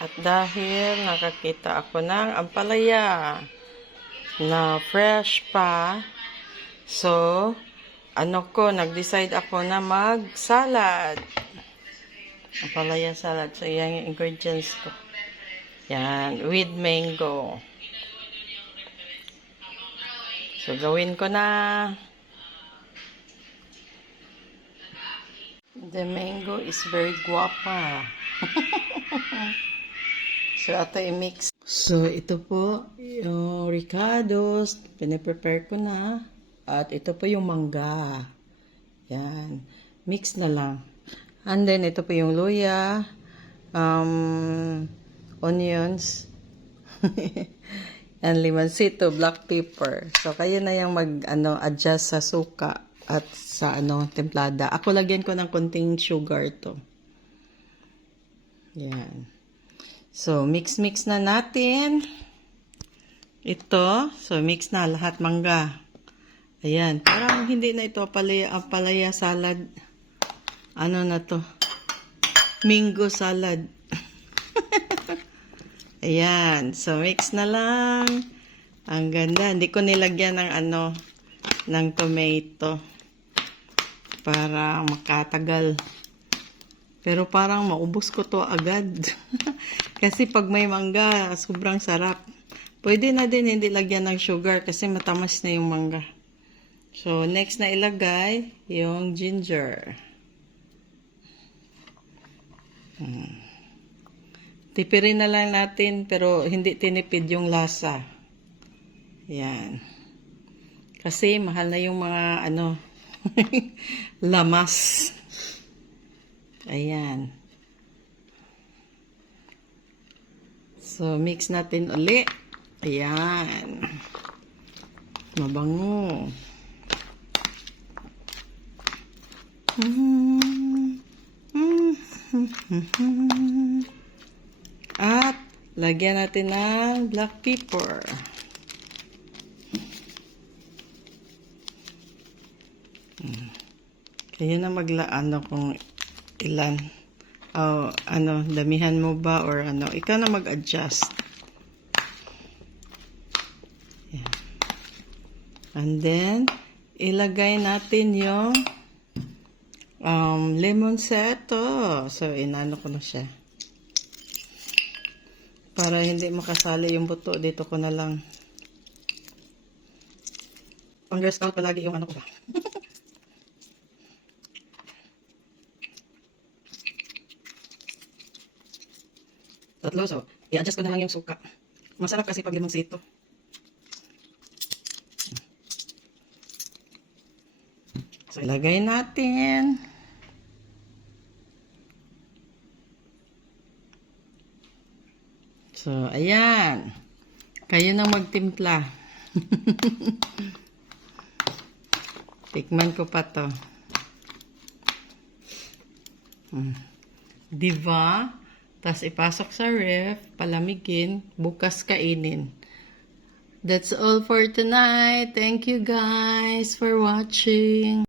At dahil nakakita ako ng ampalaya na fresh pa, so, nag-decide ako na mag-salad. Ampalaya salad. So, yan yung ingredients ko. Yan, with mango. So, gawin ko na. The mango is very guapa. So, ito i-mix. So, ito po yung ricados. Piniprepare ko na. At ito po yung mangga. Yan. Mix na lang. And then, ito po yung luya. Onions. And limancito, black pepper. So, kayo na yung adjust sa suka at sa templada. Ako lagyan ko ng konting sugar to. Yan. So, mix na natin. Ito. So, mix na lahat mangga. Ayan. Parang hindi na ito palaya salad. Ano na to? Mango salad. Ayan. So, mix na lang. Ang ganda. Hindi ko nilagyan ng tomato. Para makatagal. Pero parang maubos ko to agad. Kasi pag may mangga, sobrang sarap. Pwede na din hindi lagyan ng sugar kasi matamas na yung mangga. So, next na ilagay yung ginger. Tipirin na lang natin pero hindi tinipid yung lasa. Yan. Kasi mahal na yung mga lamas. Ayan. So, mix natin uli. Ayan. Mabango. At, lagyan natin ng black pepper. Kaya na kung ilan. Damihan mo ba or ikaw na mag-adjust. Yan. And then, ilagay natin yung lemon seto. So, ko na siya. Para hindi makasali yung buto, dito ko na lang. Pang-scout palagi yung ko ba. Tatlo, so, i-adjust ko na lang yung suka. Masarap kasi pag limonsito. So, ilagay natin. So, ayan. Kayo nang magtimpla. Tikman ko pa to. Diba? Tapos ipasok sa ref, palamigin, bukas kainin. That's all for tonight. Thank you guys for watching.